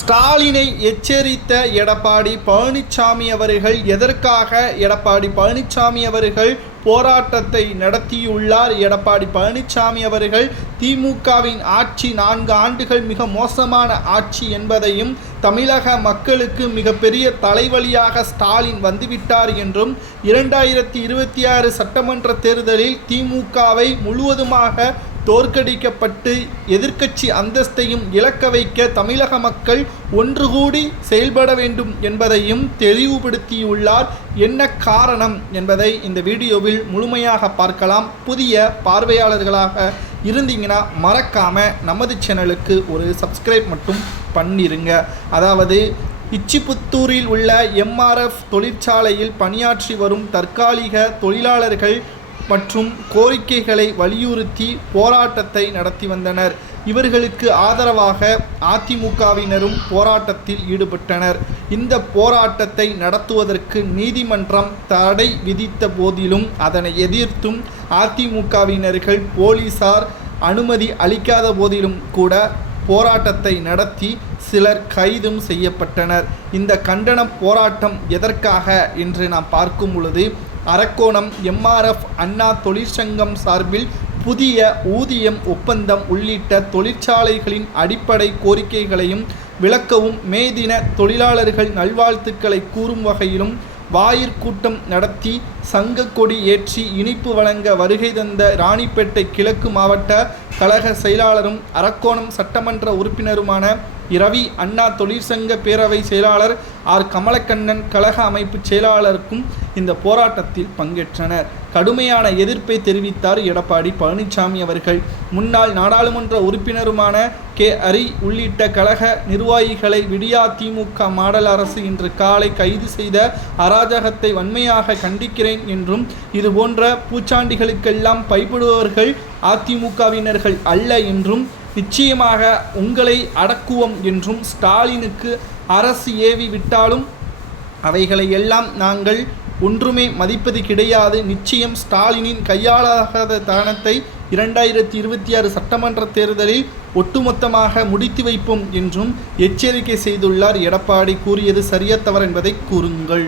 ஸ்டாலினை எச்சரித்த எடப்பாடி பழனிசாமி அவர்கள் எதற்காக எடப்பாடி பழனிசாமி அவர்கள் போராட்டத்தை நடத்தியுள்ளார்? எடப்பாடி பழனிசாமி அவர்கள் திமுகவின் ஆட்சி 4 ஆண்டுகள் மிக மோசமான ஆட்சி என்பதையும் தமிழக மக்களுக்கு மிகப்பெரிய தலைவலியாக ஸ்டாலின் வந்துவிட்டார் என்றும் 2026 சட்டமன்ற தேர்தலில் திமுகவை முழுவதுமாக தோற்கடிக்கப்பட்டு எதிர்க்கட்சி அந்தஸ்தையும் இழக்க வைக்க தமிழக மக்கள் ஒன்று கூடி செயல்பட வேண்டும் என்பதையும் தெளிவுபடுத்தியுள்ளார். என்ன காரணம் என்பதை இந்த வீடியோவில் முழுமையாக பார்க்கலாம். புதிய பார்வையாளர்களாக இருந்தீங்கன்னா மறக்காம நமது சேனலுக்கு ஒரு சப்ஸ்கிரைப் மட்டும் பண்ணிருங்க. அதாவது இச்சிபுத்தூரில் உள்ள எம்ஆர்எஃப் தொழிற்சாலையில் பணியாற்றி வரும் தற்காலிக தொழிலாளர்கள் மற்றும் கோரிக்கைகளை வலியுறுத்தி போராட்டத்தை நடத்தி வந்தனர். இவர்களுக்கு ஆதரவாக அதிமுகவினரும் போராட்டத்தில் ஈடுபட்டனர். இந்த போராட்டத்தை நடத்துவதற்கு நீதிமன்றம் தடை விதித்த போதிலும் அதனை எதிர்த்தும் அதிமுகவினர்கள் போலீசார் அனுமதி அளிக்காத போதிலும் கூட போராட்டத்தை நடத்தி சிலர் கைதும் செய்யப்பட்டனர். இந்த கண்டன போராட்டம் எதற்காக என்று நாம் பார்க்கும் பொழுது அரக்கோணம் எம்ஆர்எஃப் அண்ணா தொழிற்சங்கம் சார்பில் புதிய ஊதியம் ஒப்பந்தம் உள்ளிட்ட தொழிற்சாலைகளின் அடிப்படை கோரிக்கைகளையும் விளக்கவும் மே தின தொழிலாளர்கள் நல்வாழ்த்துக்களை கூறும் வகையிலும் வாயிற்கூட்டம் நடத்தி சங்க கொடி ஏற்றி இனிப்பு வழங்க வருகை தந்த ராணிப்பேட்டை கிழக்கு மாவட்ட கழக செயலாளரும் அரக்கோணம் சட்டமன்ற உறுப்பினருமான இரவி அண்ணா தொழிற்சங்க பேரவை செயலாளர் ஆர் கமலக்கண்ணன் கழக அமைப்பு செயலாளருக்கும் இந்த போராட்டத்தில் பங்கேற்றனர். கடுமையான எதிர்ப்பை தெரிவித்தார் எடப்பாடி பழனிசாமி அவர்கள். முன்னாள் நாடாளுமன்ற உறுப்பினருமான கே ஹரி உள்ளிட்ட கழக நிர்வாகிகளை விடியா திமுக மாடல் அரசு இன்று காலை கைது செய்த அராஜகத்தை வன்மையாக கண்டிக்கிறேன் என்றும் இதுபோன்ற பூச்சாண்டிகளுக்கெல்லாம் பயப்படுபவர்கள் அதிமுகவினர்கள் அல்ல என்றும் நிச்சயமாக உங்களை அடக்குவோம் என்றும் ஸ்டாலினுக்கு அரசு ஏவி விட்டாலும் அவைகளை எல்லாம் நாங்கள் ஒன்றுமே மதிப்பது கிடையாது. நிச்சயம் ஸ்டாலினின் கையாளாகாத தானத்தை 2026 சட்டமன்ற தேர்தலில் ஒட்டுமொத்தமாக முடித்து வைப்போம் என்றும் எச்சரிக்கை செய்துள்ளார். எடப்பாடி கூறியது சரியா தவறு என்பதை கூறுங்கள்.